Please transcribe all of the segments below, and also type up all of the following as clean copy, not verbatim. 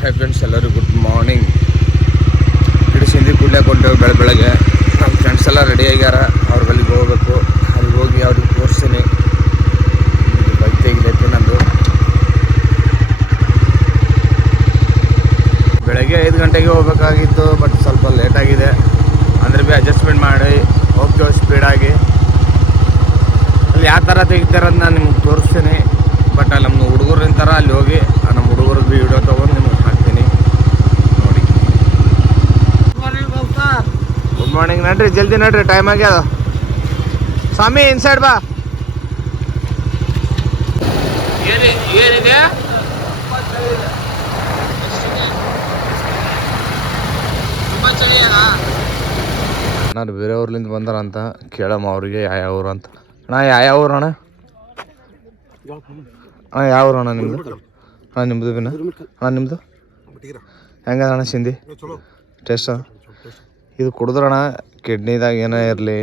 Hi friends, ಎಲ್ಲರೂ good morning. ಗಿಡಸಿಂದಿ ಕುಡ್ಲಿಕ್ಕೆ ಹೊಂಟೇವು ಬೆಳಗ್ಗೆ. ನಮ್ಮ ಫ್ರೆಂಡ್ಸ್ ಎಲ್ಲ ರೆಡಿ ಆಗ್ಯಾರ. ಅವ್ರ ಬಳಿಗೆ ಹೋಗ್ಬೇಕು. ಅಲ್ಲಿಗೆ ಹೋಗಿ ಅವ್ರಿಗೆ ತೋರಿಸ್ತೀನಿ. ಬೈಕ್ ತೆಗಿಲೈತಿ ನಂದು. ಬೆಳಗ್ಗೆ 5 ಗಂಟೆಗೆ ಹೋಗ್ಬೇಕಾಗಿತ್ತು, ಬಟ್ ಸ್ವಲ್ಪ ಲೇಟಾಗಿದೆ. ಅಂದ್ರೆ ಭೀ ಅಡ್ಜಸ್ಟ್ಮೆಂಟ್ ಮಾಡಿ ಹೋಗ್ತೇವೆ ಸ್ಪೀಡಾಗಿ. ಅಲ್ಲಿ ಯಾವ ಥರ ತೆಗಿತಾರಂತ ನಾನು ನಿಮ್ಗೆ ತೋರಿಸ್ತೀನಿ. ಬಟ್ ಅಲ್ಲಿ ನಮ್ಮ ಹುಡುಗರು ನಿಂತಾರ, ಅಲ್ಲಿ ಹೋಗಿ ನಮ್ಮ ಹುಡುಗರು ಭೀ ವಿಡಿಯೋ ತೊಗೊಂಡು ನಿಮ್ಗೆ ಹಾಕ್ತೀನಿ ನೋಡಿ. Good morning. ನಡ್ರಿ, ಜಲ್ದಿ ನಡ್ರಿ, ಟೈಮ್ ಆಗ್ಯದ. ಸ್ವಾಮಿ ಇನ್ಸೈಡ್ ಬಾ. ಏನಿದೆ? ನಾನು ಬೇರೆ ಊರ್ಲಿಂದ ಬಂದಾರಂತ ಕೇಳಮ್ಮ ಅವ್ರಿಗೆ ಯಾವ ಊರು ಅಂತ. ಅಣ್ಣ ಯಾವ ಊರು ಅಣ್ಣ? ಅಣ್ಣ ಯಾವ ಊರು ಅಣ್ಣ ನಿಮ್ಮದು? ಅಣ್ಣ ನಿಮ್ಮದು ಬಿನ ಅಣ್ಣ ನಿಮ್ಮದು ಹೆಂಗದ ಅಣ್ಣ ಸಿಂಧಿ ಟೇಸ್ಟ್? ಇದು ಕುಡಿದ್ರಣ ಕಿಡ್ನಿದಾಗ ಏನೇ ಇರಲಿ,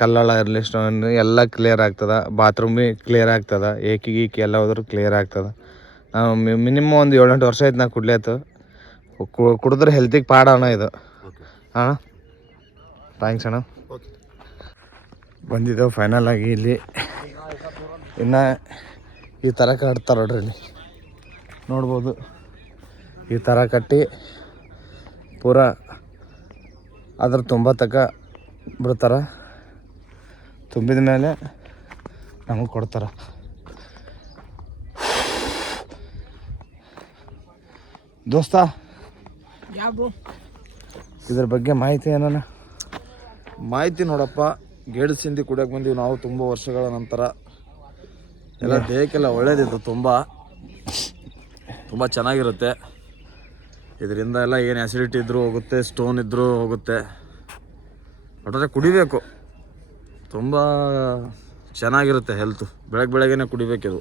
ಕಲ್ಲಳ ಇರಲಿ, ಸ್ಟೋನ್ ಎಲ್ಲ ಕ್ಲಿಯರ್ ಆಗ್ತದೆ. ಬಾತ್ರೂಮ್ ಭೀ ಕ್ಲಿಯರ್ ಆಗ್ತದೆ. ಏಕಿ ಎಲ್ಲ ಹೋದ್ರೂ ಕ್ಲಿಯರ್ ಆಗ್ತದೆ. ನಾವು ಮಿನಿಮಮ್ ಒಂದು 7-8 ವರ್ಷ ಆಯ್ತು ನಾ ಕುಡ್ಲೇತು. ಕುಡಿದ್ರೆ ಹೆಲ್ತಿಗೆ ಪಾಡ ಅಣ್ಣ ಇದು. ಅಣ್ಣ ಥ್ಯಾಂಕ್ಸ್ ಅಣ್ಣ. ಬಂದಿದ್ದೆವು ಫೈನಲ್ ಆಗಿ. ಇಲ್ಲಿ ಇನ್ನು ಈ ಥರ ಕಟ್ತಾರೆ ನೋಡ್ರಿ, ಇಲ್ಲಿ ನೋಡ್ಬೋದು. ಈ ಥರ ಕಟ್ಟಿ ಪೂರ ಅದ್ರ ತನಕ ಬಿಡ್ತಾರೆ. ತುಂಬಿದ ಮೇಲೆ ನಮಗೆ ಕೊಡ್ತಾರೆ. ದೋಸ್ತ, ಇದ್ರ ಬಗ್ಗೆ ಮಾಹಿತಿ ಏನಾನ? ಮಾಹಿತಿ ನೋಡಪ್ಪ, ಗೇಡು ಸಿಂಧಿ ಕುಡಿಯೋಕೆ ಬಂದೀವಿ ನಾವು ತುಂಬ ವರ್ಷಗಳ ನಂತರ. ಎಲ್ಲ ದೇಹಕ್ಕೆಲ್ಲ ಒಳ್ಳೇದಿತ್ತು, ತುಂಬ ಚೆನ್ನಾಗಿರುತ್ತೆ. ಇದರಿಂದ ಎಲ್ಲ ಏನು ಆ್ಯಸಿಡಿಟಿ ಇದ್ದರೂ ಹೋಗುತ್ತೆ, ಸ್ಟೋನ್ ಇದ್ದರೂ ಹೋಗುತ್ತೆ. ಒಟ್ಟಾರೆ ಕುಡಿಬೇಕು, ತುಂಬ ಚೆನ್ನಾಗಿರುತ್ತೆ ಹೆಲ್ತು. ಬೆಳಗ್ಗೆನೇ ಕುಡಿಬೇಕಿದು.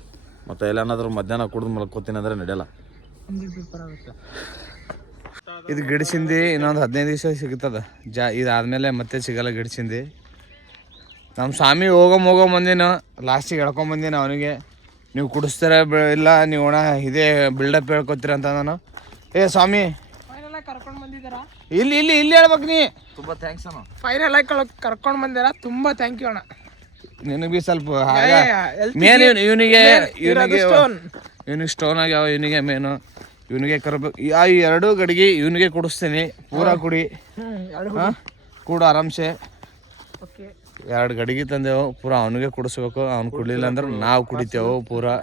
ಮತ್ತು ಎಲ್ಲೇನಾದರೂ ಮಧ್ಯಾಹ್ನ ಕುಡಿದು ಮಲ್ಕೋತೀನಿ ಅಂದರೆ ನಡೆಯಲ್ಲ. ಇದು ಗಿಡಸಿಂದಿ ಇನ್ನೊಂದು 15 ದಿವಸ ಸಿಗ್ತದೆ. ಇದಾದ್ಮೇಲೆ ಮತ್ತೆ ಸಿಗಲ್ಲ ಗಿಡಸಿಂದಿ. ನಮ್ಮ ಸ್ವಾಮಿ ಹೋಗೋ ಬಂದಿನ ಲಾಸ್ಟಿಗೆ ಹೇಳ್ಕೊಂಬಂದಿನ ಅವನಿಗೆ, ನೀವು ಕುಡಿಸ್ತಾರ ಇಲ್ಲ ನೀವು ಒಣ ಇದೇ ಬಿಲ್ಡಪ್ ಹೇಳ್ಕೊತೀರ ಅಂತ. ನಾನು ಸ್ವಾಮಿ ಕರ್ಕೊಂಡು ಬಂದಿದ್ದಾರಾ? ಇಲ್ಲಿ ಹೇಳ್ಬೇಕು ನೀ. ತುಂಬ ಥ್ಯಾಂಕ್ಸ್ ಅಣ್ಣ. ಫೈನಲ್ ಆಗಿ ಕರ್ಕೊಂಡು ಬಂದಿರಾ, ತುಂಬ ಥ್ಯಾಂಕ್ ಯು ಅಣ್ಣ. ನಿನಗೆ ಭೀ ಸ್ವಲ್ಪ ಮೇನ್ ಇವನಿಗೆ ಸ್ಟೋನ್ ಆಗ್ಯಾವ. ಇವನಿಗೆ ಮೇನು ಇವನಿಗೆ ಕರ್ಬೇಕು. ಈ 2 ಗಡಿಗೆ ಇವನಿಗೆ ಕುಡಿಸ್ತೀನಿ. ಪೂರಾ ಕುಡಿ ಕೂಡ ಆರಾಮ್ಸೆ. 2 ಗಡಿಗೆ ತಂದೆವು, ಪೂರಾ ಅವನಿಗೆ ಕುಡಿಸ್ಬೇಕು. ಅವ್ನು ಕುಡಿಲಿಲ್ಲ ಅಂದ್ರೆ ನಾವು ಕುಡಿತೇವೆ ಪೂರಾ.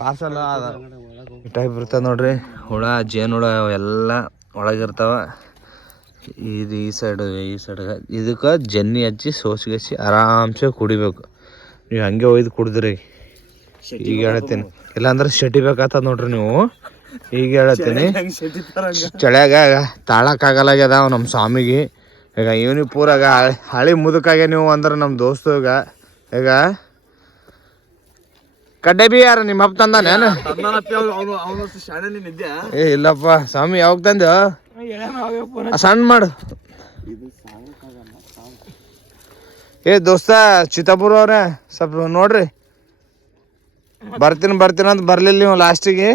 ಪಾರ್ಸಲ್ ಈ ಟೈಪ್ ಇರ್ತದೆ ನೋಡ್ರಿ. ಹುಳ, ಜೇನುಹುಳ ಎಲ್ಲ ಒಳಗಿರ್ತಾವ. ಇದು ಈ ಸೈಡ್ ಇದಕ್ಕೆ ಜನ್ನಿ ಹಚ್ಚಿ ಸೋಸಿಗೆ ಆರಾಮ್ಸೆ ಕುಡಿಬೇಕು. ನೀವು ಹಂಗೆ ಒಯ್ದು ಕುಡಿದ್ರಿ ಈಗ ಹೇಳ್ತೀನಿ. ಇಲ್ಲಾಂದ್ರೆ ಶೆಟಿ ಬೇಕಾಗ್ತದ ನೋಡ್ರಿ ನೀವು. ಈಗ ಹೇಳ್ತೀನಿ, ಚಳಿಯಾಗ ತಾಳಕ್ಕಾಗಲ್ಲಾಗ್ಯದ ನಮ್ಮ ಸ್ವಾಮಿಗೆ. ಈಗ ಇವನಿಗೆ ಪೂರಾಗ ಹಳಿ ಮುದುಕಾಗೆ ನೀವು ಅಂದ್ರೆ ನಮ್ಮ ದೋಸ್ತು. ಈಗ ಕಡ್ಡೆ ಬಿ ಯಾರು ನಿಮ್ಮ ಹಬ್ಬ ತಂದಾನೇನು? ಇಲ್ಲಪ್ಪ ಸ್ವಾಮಿ, ಯಾವಾಗ ತಂದೆ ಸಣ್ಣ ಮಾಡು. ದೋಸ್ತ ಚಿತ್ತಾಪುರ ಅವ್ರೆ, ಸ್ವಲ್ಪ ನೋಡ್ರಿ. ಬರ್ತೀನಿ ಅಂತ ಬರ್ಲಿಲ್ಲ ನೀವು. ಲಾಸ್ಟಿಗೆ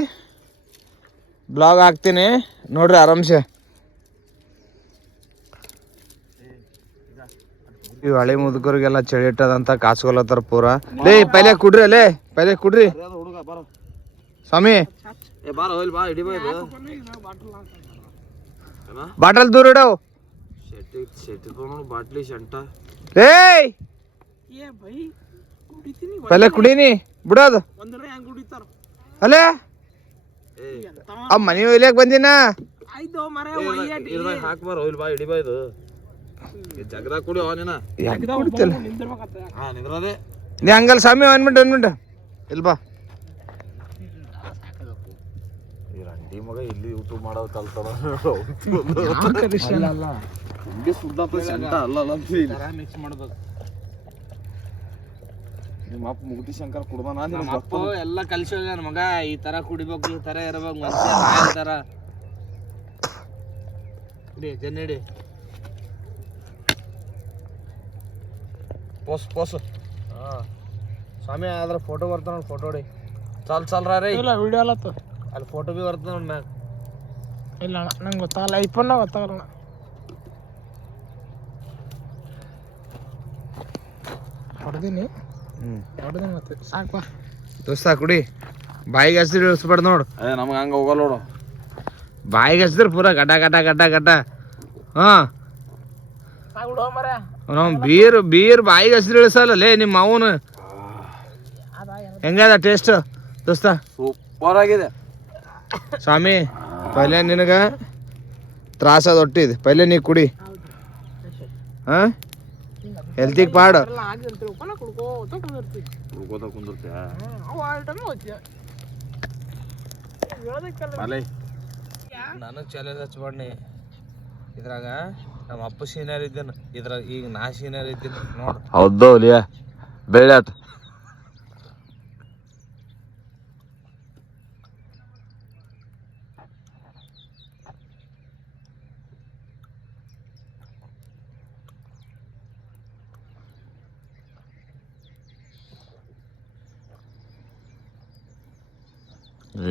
ಬ್ಲಾಗ್ ಹಾಕ್ತೀನಿ ನೋಡ್ರಿ ಆರಾಮ್ಸೆ. ಇವು ಹಳೆ ಮುದುಕರಿಗೆಲ್ಲ ಚಳಿ ಇಟ್ಟದಂತ ಕಾಸ್ಕೊಲತ್ತಾರ ಪೂರ. ಪೈಲೆ ಕುಡ್ರಿ ಸ್ವಾಮಿ. ಬಾಟಲ್ ದೂರ ಇಡವು. ಪೈಲೆ ಕುಡೀನಿ ಬಿಡೋದು ಅಲ್ಲೇ. ಮನೆ ಒಯ್ಲಿಕ್ ಬಂದಿನ ನೀ ಹಂಗಲ್ ಸ್ವಾಮಿ. 1 ಮಿನಿಟ್ ಇಲ್ಬಾ. ಮಗ ಇಲ್ಲಿ ಯೂಟ್ಯೂಬ್ ಮಾಡೋದು ಕಲ್ತಾನ. ಮಿಕ್ಸ್ ಮಾಡ್ಬೇಕು. ನಿಮ್ಮ ಅಪ್ಪ ಮುಗ್ದಿ ಶಂಕರ್ ಕುಡ್ದಾನ. ನಿಮ್ಮ ಅಪ್ಪ ಎಲ್ಲ ಕಲ್ಸಿ ಹೋಗ್ಯಾನ ಮಗ. ಈ ತರ ಕುಡಿಬೇಕು, ಈ ತರ ಇರ್ಬೇಕು, ಮನುಷ್ಯ ತರ ಜನ್ನಿಡಿ. ಪೋಸ್ ಸ್ವಾಮಿ. ಆದ್ರೆ ಫೋಟೋ ಬರ್ತಾನ, ಫೋಟೋ ಹೊಡಿ. ಚಲ್ ರೀ. ಇಲ್ಲ ವಿಡಿಯೋ ಅಲ್ಲತ್ತು. ಅಲ್ಲಿ ಫೋಟೋ ಬಿ ಬರ್ತದೆ ನೋಡಿ ಮ್ಯಾಗ. ಇಲ್ಲ ಅಣ್ಣ ನಂಗೆ ಗೊತ್ತಾಗಲ್ಲ, ಐಫೋನ್ನ ಗೊತ್ತಾಗಲ್ಲ ಅಣ್ಣ. ಹೊಡೆದೀನಿ ಮತ್ತೆ ಸಾಕಪ್ಪ ದೋಸ್ತ ಕುಡಿ. ಬಾಯಿಗೆ ಹಸಿರು ಇಳಿಸ್ಬಾರ್ದು ನೋಡು. ನಮ್ಗೆ ಹಂಗೆ ಹೋಗಲ್ಲ ನೋಡು. ಬಾಯಿಗೆ ಹಸಿದ್ರೆ ಪೂರ ಗಟ ಗಟ ಗಟ ಗಟ. ಹಾಂ ಸಾಕು ಮರ. ನಾವು ಬೀರ್ ಬಾಯಿಗೆ ಹಸಿರು ಇಳಿಸಲ್ಲೇ ನಿಮ್ಮ ಅವನು. ಹೆಂಗದ ಟೇಸ್ಟ್ ದೋಸ್ತ? ಸೂಪರ್ ಆಗಿದೆ ಸ್ವಾಮಿ. ಪೈಲೆ ನಿನಗೆ ತ್ರಾಸದ ಹೊಟ್ಟಿದೆ, ಪೈಲೆ ನೀ ಕುಡಿ. ಹಾಂ ಹೆಲ್ತಿಗೆ ಪಾಡು. ನನಗೆ ಚಾಲೆಂಜ್ ಹಚ್ಬಾಡ್ನಿ ಇದ್ರಾಗ. ನಮ್ಮ ಅಪ್ಪ ಸೀನಿಯರ್ ಇದ್ದೇನೆ ಇದ್ರಾಗ, ಈಗ ನಾ ಸೀನಿಯರ್ ಇದ್ದೀನಿ ನೋಡು. ಹೌದು ಲಿಯಾ ಬೆಳೆ ಆತ.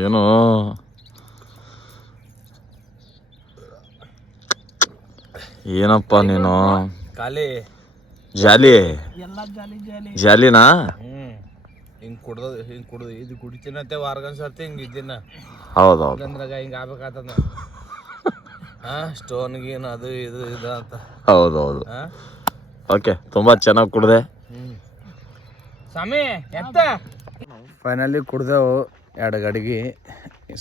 ಏನು ಏನಪ್ಪ ನೀನು ಖಾಲಿ ಜಾಲಿ ಜಾಲಿನಾ? ಹಿಂಗೆ ಕುಡ್ದು ಇದು ಕುಡಿತೀನಂತೆ ವಾರಗನ್ ಸರ್ತಿ ಹಿಂಗೆ ಇದ್ದೀನ. ಹೌದೌದು. ಅಂದ್ರಾಗ ಹಿಂಗೆ ಆಗ್ಬೇಕಾಗ್ತದ. ಸ್ಟೋನ್ ಗೀನ್ ಅದು ಇದು ಇದು ಅಂತ. ಹೌದೌದು. ಓಕೆ, ತುಂಬ ಚೆನ್ನಾಗಿ ಕುಡ್ದೆ. ಸ್ವಾಮಿ ಎತ್ತ. ಫೈನಲಿ ಕುಡ್ದೆವು 2 ಗಡಿಗೆ.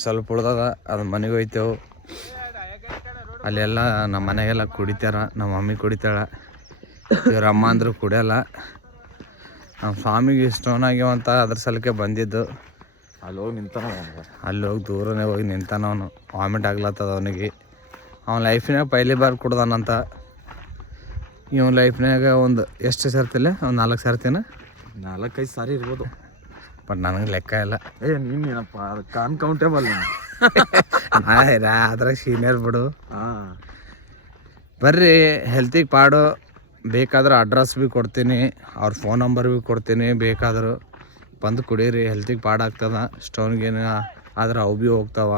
ಸ್ವಲ್ಪ ಉಳ್ದದ, ಅದು ಮನೆಗೆ ಹೋಯ್ತೇವು. ಅಲ್ಲೆಲ್ಲ ನಮ್ಮ ಮನೆಗೆಲ್ಲ ಕುಡಿತಾರ, ನಮ್ಮ ಮಮ್ಮಿ ಕುಡಿತಾಳ, ಇವ್ರ ಅಮ್ಮ ಅಂದರೂ ಕುಡಿಯಲ್ಲ. ನಮ್ಮ ಸ್ವಾಮಿಗೆ ಸ್ಟೋನ್ ಆಗ್ಯಾವಂತ ಅದ್ರ ಸಲಕ್ಕೆ ಬಂದಿದ್ದು. ಅಲ್ಲಿ ಹೋಗಿ ನಿಂತಾನ, ಅಲ್ಲಿ ಹೋಗಿ ದೂರನೇ ಹೋಗಿ ನಿಂತಾನ. ಅವನು ವಾಮಿಟ್ ಆಗ್ಲತ್ತದ ಅವನಿಗೆ. ಅವನ ಲೈಫ್ನಾಗ ಪೈಲಿ ಬಾರ್ ಕುಡ್ದಾನಂತ. ಇವನ ಲೈಫ್ನಾಗ ಒಂದು ಎಷ್ಟು ಸರ್ತಿಲ್ಲ, ಒಂದು 4 ಸರ್ತಿನ 4-5 ಸಾರಿ ಇರ್ಬೋದು, ಬಟ್ ನನಗೆ ಲೆಕ್ಕ ಇಲ್ಲ. ನೀನೇನಪ್ಪ ಅದಕ್ಕೆ ಅನ್ಕೌಂಟೇಬಲ್. ಅದ್ರಾಗ ಸೀನಿಯರ್ ಬಿಡು. ಹಾಂ ಬರ್ರಿ, ಹೆಲ್ತಿಗೆ ಪಾಡು. ಬೇಕಾದ್ರೆ ಅಡ್ರೆಸ್ ಭೀ ಕೊಡ್ತೀನಿ, ಅವ್ರ ಫೋನ್ ನಂಬರ್ ಭೀ ಕೊಡ್ತೀನಿ. ಬೇಕಾದ್ರೆ ಬಂದು ಕುಡೀರಿ, ಹೆಲ್ತಿಗೆ ಪಾಡಾಗ್ತದ. ಸ್ಟೋನ್ಗೇನು ಆದ್ರೆ ಅವು ಭೀ ಹೋಗ್ತಾವ.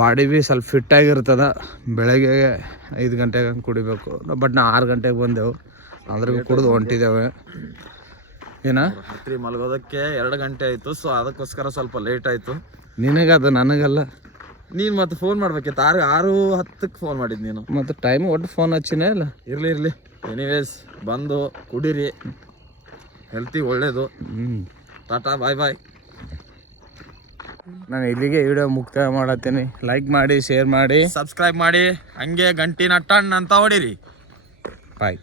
ಬಾಡಿ ಭೀ ಸ್ವಲ್ಪ ಫಿಟ್ಟಾಗಿರ್ತದ. ಬೆಳಗ್ಗೆ 5 ಗಂಟೆಗೆ ಹಂಗೆ ಕುಡಿಬೇಕು, ಬಟ್ ನಾ 6 ಗಂಟೆಗೆ ಬಂದೆವು, ಅಂದ್ರೆ ಭೀ ಕುಡಿದು ಹೊಂಟಿದ್ದೇವೆ. ಏನ ರಾತ್ರಿ ಮಲಗೋದಕ್ಕೆ 2 ಗಂಟೆ ಆಯಿತು, ಸೊ ಅದಕ್ಕೋಸ್ಕರ ಸ್ವಲ್ಪ ಲೇಟ್ ಆಯಿತು. ನಿನಗದು, ನನಗಲ್ಲ. ನೀನು ಮತ್ತೆ ಫೋನ್ ಮಾಡ್ಬೇಕಿತ್ತು. 6:10ಕ್ಕೆ ಫೋನ್ ಮಾಡಿದ್ದು ನೀನು. ಮತ್ತು ಟೈಮ್ ಒಟ್ಟು ಫೋನ್ ಹಚ್ಚಿನೇ ಇಲ್ಲ. ಇರಲಿ ಎನಿವೇಸ್, ಬಂದು ಕುಡೀರಿ, ಹೆಲ್ತಿಗೆ ಒಳ್ಳೇದು. ಟಾಟಾ, ಬಾಯ್. ನಾನು ಇಲ್ಲಿಗೆ ವಿಡಿಯೋ ಮುಕ್ತಾಯ ಮಾಡತ್ತೀನಿ. ಲೈಕ್ ಮಾಡಿ, ಶೇರ್ ಮಾಡಿ, ಸಬ್ಸ್ಕ್ರೈಬ್ ಮಾಡಿ, ಹಂಗೆ ಗಂಟಿನ ಟಣ್ ಅಂತ ಹೊಡೀರಿ. ಬಾಯ್.